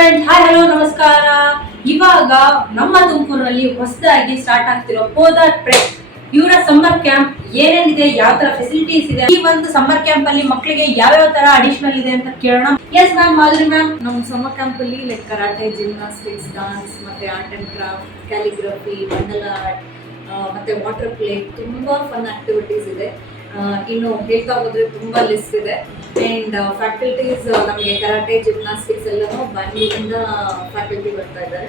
Friends, hi hello ನಮಸ್ಕಾರ. ಇವಾಗ ನಮ್ಮ ತುಮಕೂರಿನಲ್ಲಿ ಹೊಸದಾಗಿ ಸ್ಟಾರ್ಟ್ ಆಗ್ತಿರೋ ಪೋದಾರ್ ಪ್ರೆಪ್ ಇವರ ಸಮ್ಮರ್ ಕ್ಯಾಂಪ್ ಏನೇನಿದೆ, ಯಾವ ತರ ಫೆಸಿಲಿಟೀಸ್ ಇದೆ, ಈ ಒಂದು ಸಮ್ಮರ್ ಕ್ಯಾಂಪ್ ಅಲ್ಲಿ ಮಕ್ಕಳಿಗೆ ಯಾವ್ಯಾವ ತರ ಅಡಿಷನಲ್ ಇದೆ ಅಂತ ಕೇಳೋಣ. Yes ma'am, Madhuri ma'am. ನಮ್ಮ ಸಮ್ಮರ್ ಕ್ಯಾಂಪ್ ಅಲ್ಲಿ ಲೈಕ್ ಕರಾಟೆ, ಜಿಮ್ನಾಸ್ಟಿಕ್ಸ್, ಡಾನ್ಸ್, ಮತ್ತೆ ಆರ್ಟ್ ಅಂಡ್ ಕ್ರಾಫ್ಟ್, ಕ್ಯಾಲಿಗ್ರಫಿ, ಮಂಡಲ ಆರ್ಟ್, ಮತ್ತೆ ವಾಟರ್ ಪ್ಲೇ, ತುಂಬಾ ಫನ್ ಆಕ್ಟಿವಿಟೀಸ್ ಇದೆ. ಇನ್ನು ಹೇಳ್ತಾ ಹೋದ್ರೆ ತುಂಬಾ ಲಿಸ್ಟ್ ಇದೆ. ಅಂಡ್ ಫ್ಯಾಕಲ್ಟೀಸ್ ನಮಗೆ ಕರಾಟೆ, ಜಿಮ್ನಾಸ್ಟಿಕ್ಸ್ ಎಲ್ಲನೂ ಬ್ಯಾಂಗ್ಳೂರಿಂದ ಫ್ಯಾಕಲ್ಟಿ ಬರ್ತಾ ಇದ್ದಾರೆ.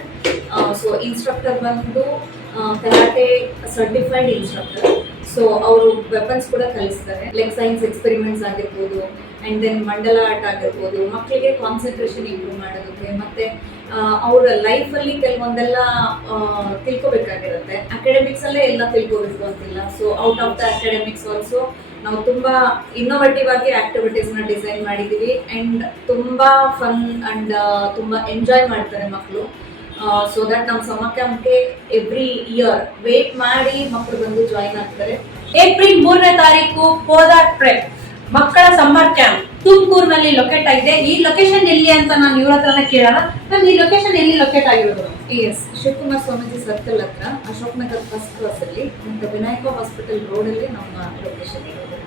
ಸೊ ಇನ್ಸ್ಟ್ರಕ್ಟರ್ ಬಂದು ಕರಾಟೆ ಸರ್ಟಿಫೈಡ್ ಇನ್ಸ್ಟ್ರಕ್ಟರ್. ಸೊ ಅವರು ವೆಪನ್ಸ್ ಕೂಡ ಕಲಿಸ್ತಾರೆ, ಲೈಕ್ ಸೈನ್ಸ್ ಎಕ್ಸ್ಪೆರಿಮೆಂಟ್ಸ್ ಆಗಿರ್ಬೋದು, ಅಂಡ್ ದೆನ್ ಮಂಡಲ ಆರ್ಟ್ ಆಗಿರ್ಬೋದು, ಮಕ್ಕಳಿಗೆ ಕಾನ್ಸಂಟ್ರೇಷನ್ ಇಂಪ್ರೂವ್ ಮಾಡೋದಕ್ಕೆ, ಮತ್ತೆ ಅವರ ಲೈಫಲ್ಲಿ ಕೆಲವೊಂದೆಲ್ಲ ತಿಳ್ಕೊಬೇಕಾಗಿರುತ್ತೆ. ಅಕಾಡೆಮಿಕ್ಸ್ ಅಲ್ಲೇ ಎಲ್ಲ ತಿಳ್ಕೋಬೇಕು ಅಂತಿಲ್ಲ. So out of the academics also ನಾವು ತುಂಬಾ ಇನ್ನೋವೇಟಿವ್ ಆಗಿ ಆಕ್ಟಿವಿಟೀಸ್ನ ಡಿಸೈನ್ ಮಾಡಿದ್ದೀವಿ. ಅಂಡ್ ತುಂಬಾ ಫನ್ ಅಂಡ್ ತುಂಬಾ ಎಂಜಾಯ್ ಮಾಡ್ತಾರೆ ಮಕ್ಕಳು. ಸೊ ದಟ್ ನಮ್ಮ ಸಮ್ಮರ್ ಕ್ಯಾಂಪ್ಗೆ ಎವ್ರಿ ಇಯರ್ ವೇಟ್ ಮಾಡಿ ಮಕ್ಕಳು ಬಂದು ಜಾಯಿನ್ ಆಗ್ತಾರೆ. ಏಪ್ರಿಲ್ 3ನೇ ತಾರೀಕು ಪೋದಾರ್ ಪ್ರೆಪ್ ಮಕ್ಕಳ ಸಮ್ಮರ್ ಕ್ಯಾಂಪ್ ತುಮಕೂರಿನಲ್ಲಿ ಲೊಕೇಟ್ ಆಗಿದೆ. ಈ ಲೊಕೇಶನ್ ಎಲ್ಲಿ ಅಂತ ನಾನು ಇವ್ರ ಹತ್ರನೇ ಕೇಳೋಣ. ಮ್ಯಾಮ್, ಈ ಲೊಕೇಶನ್ ಎಲ್ಲಿ ಲೊಕೇಟ್ ಆಗಿರೋದು? ಎಸ್, ಶಿವಕುಮಾರ್ ಸ್ವಾಮೀಜಿ ಸರ್ಕಲ್ ಹತ್ರ, ಅಶೋಕ್ ನಗರ್ ಫಸ್ಟ್ ಕ್ರಾಸ್ ಅಲ್ಲಿ, ಮತ್ತು ವಿನಾಯಕ ಹಾಸ್ಪಿಟಲ್ ರೋಡ್ ಅಲ್ಲಿ ನಮ್ಮ ಲೊಕೇಶನ್ ಇರೋದು.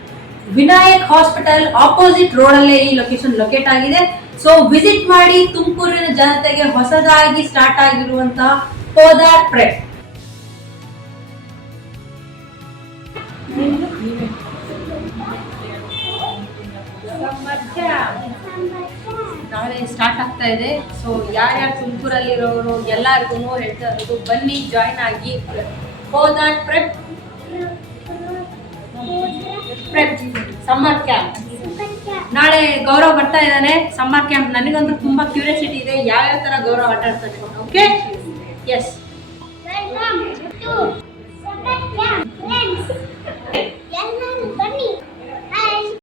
ವಿನಾಯಕ್ ಹಾಸ್ಪಿಟಲ್ ಆಪೋಸಿಟ್ ರೋಡ್ ಅಲ್ಲೇ ಈ ಲೊಕೇಶನ್ ಲೊಕೇಟ್ ಆಗಿದೆ. ಸೊ ವಿಸಿಟ್ ಮಾಡಿ ತುಮಕೂರಿನ ಜನತೆಗೆ ಹೊಸದಾಗಿ ಸ್ಟಾರ್ಟ್ ಆಗಿರುವಂತಹ ಪೋದಾರ್ ಪ್ರೆಪ್. ನಾಳೆ ಸ್ಟಾರ್ಟ್ ಆಗ್ತಾ ಇದೆ. ಸೊ ಯಾರ್ಯಾರು ತುಮಕೂರಲ್ಲಿರೋರು ಎಲ್ಲರಿಗೂ ಹೇಳ್ತಾ ಇರೋದು, ಬನ್ನಿ ಜಾಯಿನ್ ಆಗಿ ಪೋದಾರ್ ಪ್ರೆಪ್ ಸಮ್ಮರ್ ಕ್ಯಾಂಪ್. ನಾಳೆ ಗೌರವ್ ಬರ್ತಾ ಇದ್ದಾನೆ ಸಮ್ಮರ್ ಕ್ಯಾಂಪ್. ನನಗಂತೂ ತುಂಬಾ ಕ್ಯೂರಿಯಾಸಿಟಿ ಇದೆ, ಯಾವ್ಯಾವ ತರ ಗೌರವ್ ಆಟ ಆಡ್ತಾನೆ. Okay, S.